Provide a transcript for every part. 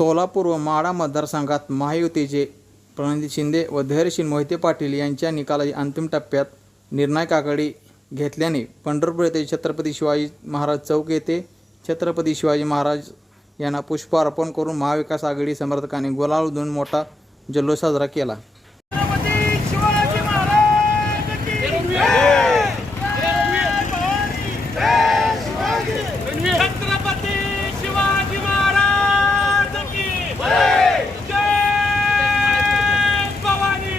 सोलापूर व माढा मतदारसंघात महायुतीचे प्रणिती शिंदे व धैर्यशील मोहिते पाटील यांच्या निकालाची अंतिम टप्प्यात निर्णायक आघाडी घेतल्याने पंढरपूर येथे छत्रपती शिवाजी महाराज चौक येथे छत्रपती शिवाजी महाराज यांना पुष्प अर्पण करून महाविकास आघाडी समर्थकांनी गुलाल उधळून मोठा जल्लोष साजरा केला छत्रपती शिवाजी महाराज की छत्रपती शिवाजी महाराज की जय भवानी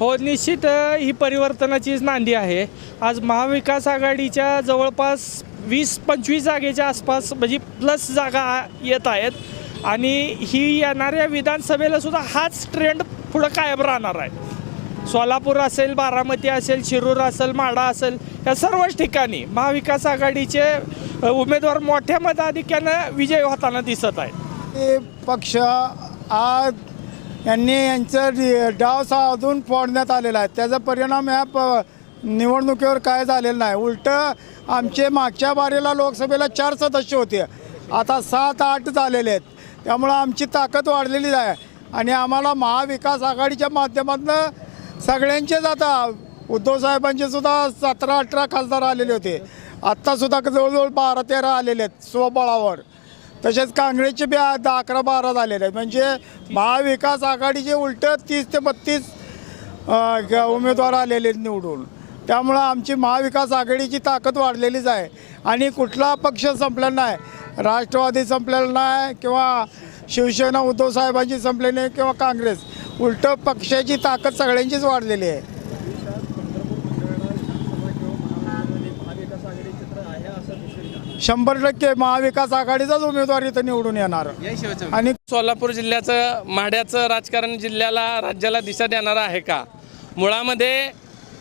हो निश्चित ही परिवर्तनाचीच नांदी आहे. आज महाविकास आघाडीच्या जवळपास वीस पंचवीस जागेच्या आसपास म्हणजे प्लस जागा येत आहेत. आणि ही येणाऱ्या विधानसभेला सुद्धा हाच ट्रेंड पुढं कायम राहणार आहे. सोलापूर असेल बारामती असेल शिरूर असेल माढा असेल या सर्वच ठिकाणी महाविकास आघाडीचे उमेदवार मोठ्या मताधिक्यानं विजय होताना दिसत आहेत. ते पक्ष आज यांनी यांचं डाव साधून फोडण्यात आलेला आहे. त्याचा परिणाम या प निवडणुकीवर काय झालेलं नाही. उलटं आमचे मागच्या बारीला लोकसभेला चार सदस्य होते. आता सात आठ झालेले आहेत. त्यामुळं आमची ताकद वाढलेली आहे. आणि आम्हाला महाविकास आघाडीच्या माध्यमातून सगळ्यांचेच आता उद्धवसाहेबांचेसुद्धा सुद्धा सतरा अठरा खासदार आलेले होते. आत्तासुद्धा जवळजवळ बारा तेरा आलेले आहेत स्वबळावर. तसेच काँग्रेसचे बी आता अकरा बारा झालेले आहेत. म्हणजे महाविकास आघाडीचे उलट तीस ते बत्तीस उमेदवार आलेले आहेत निवडून. त्यामुळं आमची महाविकास आघाडीची ताकद वाढलेलीच आहे. आणि कुठला पक्ष संपलेला नाही राष्ट्रवादी संपलेला नाही किंवा शिवसेना उद्धव साहेबांची संपलेली नाही किंवा काँग्रेस उलट पक्षाची ताकद सगळ्यांचीच वाढलेली आहे. शंभर टक्के महाविकास आघाडीचाच उमेदवार इथं निवडून येणार. आणि सोलापूर जिल्ह्याचं माढ्याचं राजकारण जिल्ह्याला राज्याला दिशा देणारं आहे का? मुळामध्ये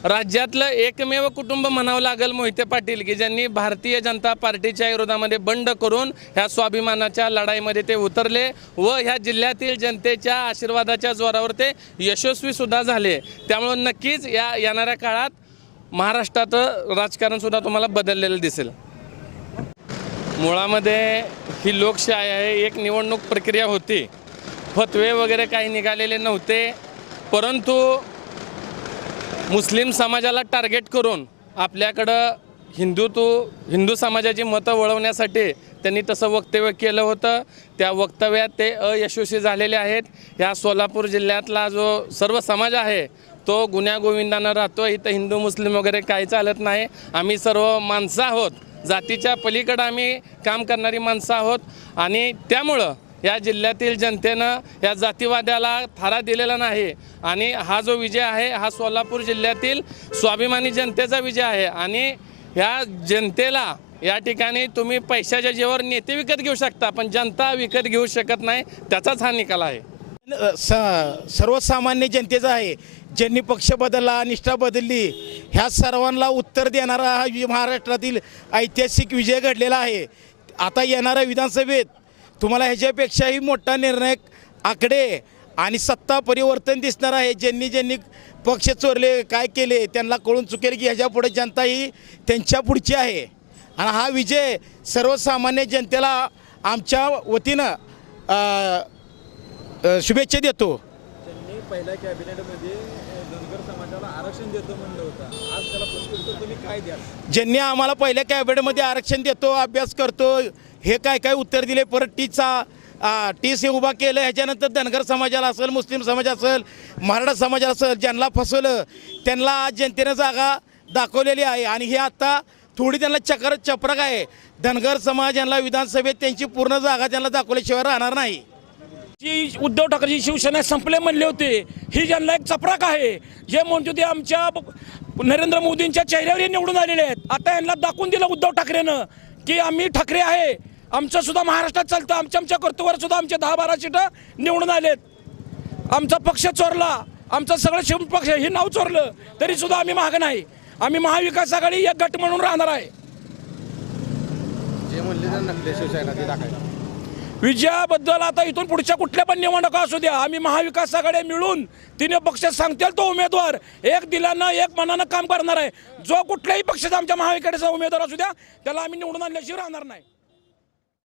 राज्यातलं एकमेव कुटुंब म्हणावं लागेल मोहिते पाटील की ज्यांनी भारतीय जनता पार्टीच्या विरोधामध्ये बंड करून ह्या स्वाभिमानाच्या लढाईमध्ये ते उतरले व ह्या जिल्ह्यातील जनतेच्या आशीर्वादाच्या जोरावर ते यशस्वी सुद्धा झाले. त्यामुळं नक्कीच या येणाऱ्या काळात महाराष्ट्रात राजकारण सुद्धा तुम्हाला बदललेलं दिसेल. मुळामध्ये ही लोकशाही आहे एक निवडणूक प्रक्रिया होती. फतवे वगैरे काही निघालेले नव्हते. परंतु मुस्लिम समाजाला टार्गेट करून आपल्याकडं हिंदुत्व हिंदू समाजाची मतं वळवण्यासाठी त्यांनी तसं वक्तव्य केलं होतं. त्या वक्तव्यात ते अयशस्वी झालेले आहेत. या सोलापूर जिल्ह्यातला जो सर्व समाज आहे तो गुन्ह्यागोविंदानं राहतो इथं हिंदू मुस्लिम वगैरे काही चालत नाही. आम्ही सर्व माणसं आहोत. जातीच्या पलीकडं आम्ही काम करणारी माणसं आहोत. आणि त्यामुळं या जिल्ह्यातील जनतेनं या जातीवाद्याला थारा दिलेला नाही. आणि हा जो विजय आहे हा सोलापूर जिल्ह्यातील स्वाभिमानी जनतेचा विजय आहे. आणि ह्या जनतेला या ठिकाणी तुम्ही पैशाच्या जेवर नेते विकत घेऊ शकता पण जनता विकत घेऊ शकत नाही त्याचाच हा निकाल आहे. स सर्वसामान्य जनतेचा आहे. ज्यांनी पक्ष बदलला निष्ठा बदलली ह्या सर्वांना उत्तर देणारा हा महाराष्ट्रातील ऐतिहासिक विजय घडलेला आहे. आता येणाऱ्या विधानसभेत तुम्हाला ह्याच्यापेक्षाही मोठा निर्णायक आकडे आणि सत्ता परिवर्तन दिसणार आहे. ज्यांनी ज्यांनी पक्ष चोरले काय केले त्यांना कळून चुकेल की ह्याच्या पुढे जनता ही त्यांच्या पुढची आहे. आणि हा विजय सर्वसामान्य जनतेला आमच्या वतीनं शुभेच्छा देतो. त्यांनी पहिल्या कॅबिनेटमध्ये धनगर समाजाला आरक्षण देतो म्हणलं होतं. आज त्याला प्रत्युत्तर तुम्ही काय द्याल? ज्यांनी आम्हाला पहिल्या कॅबिनेटमध्ये आरक्षण देतो अभ्यास करतो हे काय काय उत्तर दिले? परत टीचा आ, टीस हे उभा केलं ह्याच्यानंतर धनगर समाजाला असेल मुस्लिम समाज असेल मराठा समाज असेल ज्यांना फसवलं त्यांना आज जनतेनं जागा दाखवलेली आहे. आणि हे आता थोडी त्यांना चक्र चपराक आहे. धनगर समाज यांना विधानसभेत त्यांची पूर्ण जागा त्यांना दाखवल्याशिवाय राहणार नाही. जी उद्धव ठाकरेची शिवसेना संपले म्हणले होते ही ज्यांना एक चपराक आहे जे म्हणतो ते आमच्या नरेंद्र मोदींच्या चेहऱ्यावरही निवडून आलेले आहेत. आता यांना दाखवून दिलं उद्धव ठाकरेनं की आम्ही ठाकरे आहे. आमचं सुद्धा महाराष्ट्रात चालतं आमच्या आमच्या कर्तव्यावर सुद्धा आमचे दहा बारा सीटं निवडून आलेत. आमचा पक्ष चोरला आमचं सगळं शिव पक्ष हे नाव चोरलं तरी सुद्धा आम्ही महाग नाही. आम्ही महाविकास आघाडी एक गट म्हणून राहणार आहे. विजयाबद्दल आता इथून पुढच्या कुठल्या पण निवडणुका असू द्या आम्ही महाविकास आघाडी मिळून तिने पक्ष सांगतील तो उमेदवार. एक दिलानं एक मनानं काम करणार आहे. जो कुठल्याही पक्षाचा आमच्या महाविकासाचा उमेदवार असू द्या त्याला आम्ही निवडून आणल्याशिवाय राहणार नाही.